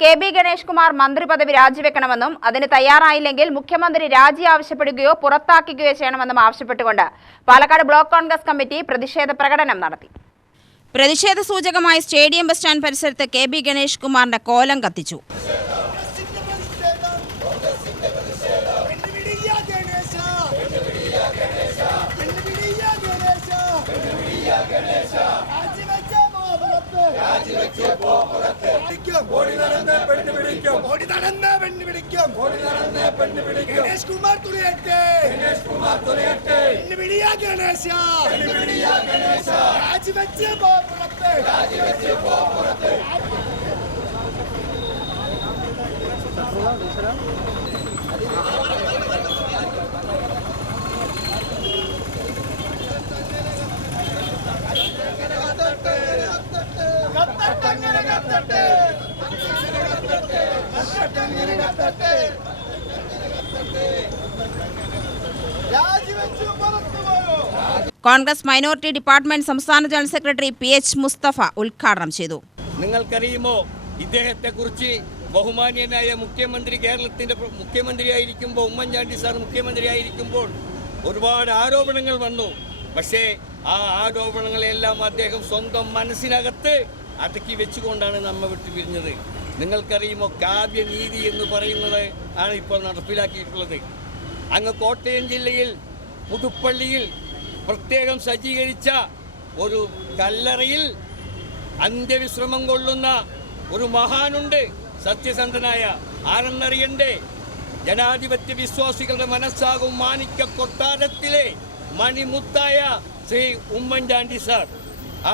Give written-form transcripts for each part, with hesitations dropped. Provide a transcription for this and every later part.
KB. Ganesh Kumar മന്ത്രിപദവി രാജിവെക്കണമെന്നും അതിന് തയ്യാറായില്ലെങ്കിൽ മുഖ്യമന്ത്രി രാജി ആവശ്യപ്പെടുകയോ പുറത്താക്കുകയോ ചെയ്യണമെന്നും ആവശ്യപ്പെട്ടുകൊണ്ട് പാലക്കാട് ബ്ലോക്ക് കോൺഗ്രസ് കമ്മിറ്റി പ്രതിഷേധ പ്രകടനം നടത്തി. പ്രതിഷേധ സൂചകമായി സ്റ്റേഡിയം ബസ് സ്റ്റാൻഡ് പരിസരത്ത് കെ.ബി. ഗണേഷ് കുമാറിന്റെ കോലം കത്തിച്ചു. കോൺഗ്രസ് മൈനോറിറ്റി ഡിപ്പാർട്ട്മെന്റ് സംസ്ഥാന ജനറൽ സെക്രട്ടറി പി.എച്ച്. മുസ്തഫ ഉദ്ഘാടനം ചെയ്തു. നിങ്ങൾക്കറിയുമോ, ഇദ്ദേഹത്തെക്കുറിച്ച് ബഹുമാന്യനായ മുഖ്യമന്ത്രി കേരളത്തിന്റെ മുഖ്യമന്ത്രിയായിരിക്കുമ്പോൾ, ഉമ്മൻചാണ്ടി സാർ മുഖ്യമന്ത്രിയായിരിക്കുമ്പോൾ ഒരുപാട് ആരോപണങ്ങൾ വന്നു. പക്ഷേ ആ ആരോപണങ്ങളെല്ലാം അദ്ദേഹം സ്വന്തം മനസ്സിനകത്ത് അടക്കി വെച്ചുകൊണ്ടാണ് നമ്മെ വിട്ടു പിരിഞ്ഞത്. നിങ്ങൾക്കറിയുമോ, കാവ്യനീതി എന്ന് പറയുന്നത് ആണ് ഇപ്പോൾ നടപ്പിലാക്കിയിട്ടുള്ളത്. അങ്ങ് കോട്ടയം ജില്ലയിൽ പുതുപ്പള്ളിയിൽ പ്രത്യേകം സജ്ജീകരിച്ച ഒരു കല്ലറയിൽ അന്ത്യവിശ്രമം കൊള്ളുന്ന ഒരു മഹാനുണ്ട്, സത്യസന്ധനായ. ആരെന്നറിയണ്ടേ? ജനാധിപത്യ വിശ്വാസികളുടെ മനസ്സാകും മാണിക്യ കൊട്ടാരത്തിലെ മണിമുത്തായ ശ്രീ ഉമ്മൻചാണ്ടി സാർ.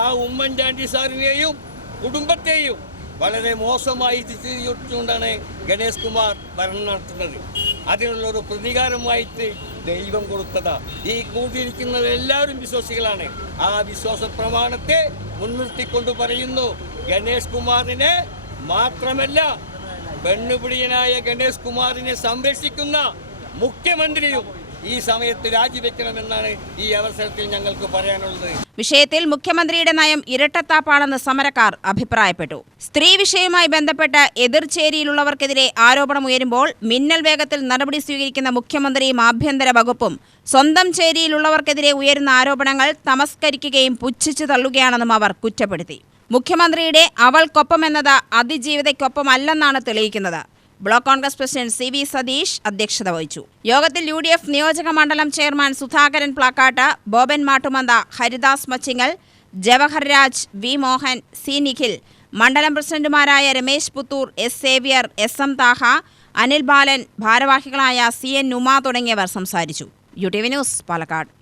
ആ ഉമ്മൻചാണ്ടി സാറിനെയും കുടുംബത്തെയും വളരെ മോശമായി ചിത്രീകരിച്ചുകൊണ്ടാണ് ഗണേഷ് കുമാർ ഭരണം നടത്തുന്നത്. അതിനുള്ളൊരു പ്രതികാരമായിട്ട് ദൈവം കൊടുത്തതാ. ഈ കൂടിയിരിക്കുന്നത് എല്ലാവരും വിശ്വാസികളാണ്. ആ വിശ്വാസ പ്രമാണത്തെ മുൻനിർത്തിക്കൊണ്ട് പറയുന്നു, ഗണേഷ് കുമാറിനെ മാത്രമല്ല, പെണ്ണുപിടിയനായ ഗണേഷ് കുമാറിനെ സംരക്ഷിക്കുന്ന മുഖ്യമന്ത്രിയും ഈ സമയത്ത് രാജിവെക്കണമെന്നാണ് ഈ അവസരത്തിൽ ഞങ്ങൾക്ക് പറയാനുള്ളത്. വിഷയത്തിൽ മുഖ്യമന്ത്രിയുടെ നയം ഇരട്ടത്താപ്പാണെന്ന് സമരക്കാർ അഭിപ്രായപ്പെട്ടു. സ്ത്രീ വിഷയവുമായി ബന്ധപ്പെട്ട് എതിർചേരിയിലുള്ളവർക്കെതിരെ ആരോപണമുയരുമ്പോൾ മിന്നൽ വേഗത്തിൽ നടപടി സ്വീകരിക്കുന്ന മുഖ്യമന്ത്രിയും ആഭ്യന്തര വകുപ്പും സ്വന്തം ചേരിയിലുള്ളവർക്കെതിരെ ഉയരുന്ന ആരോപണങ്ങൾ തമസ്കരിക്കുകയും പുച്ഛിച്ചു തള്ളുകയാണെന്നും അവർ കുറ്റപ്പെടുത്തി. മുഖ്യമന്ത്രിയുടെ അവൾക്കൊപ്പമെന്നത് അതിജീവിതയ്ക്കൊപ്പമല്ലെന്നാണ് തെളിയിക്കുന്നത്. Block Congress president C V. Satheesh അധ്യക്ഷത വഹിച്ചു. യോഗത്തിൽ യു.ഡി.എഫ് നിയോജക മണ്ഡലം chairman Sudhakaran Plakkat, Boban Mattumantha, Haridas Machingal, Jawahar Raj, V. Mohan, C. Nikhil, മണ്ഡലം പ്രസിഡന്റുമാരായ Ramesh Puthur, S. Xavier, S. M. Thaha, Anil Balan, ഭാരവാഹികളായ സി. എൻ. നുമ തുടങ്ങിയവർ സംസാരിച്ചു. UTV news, Palakkad.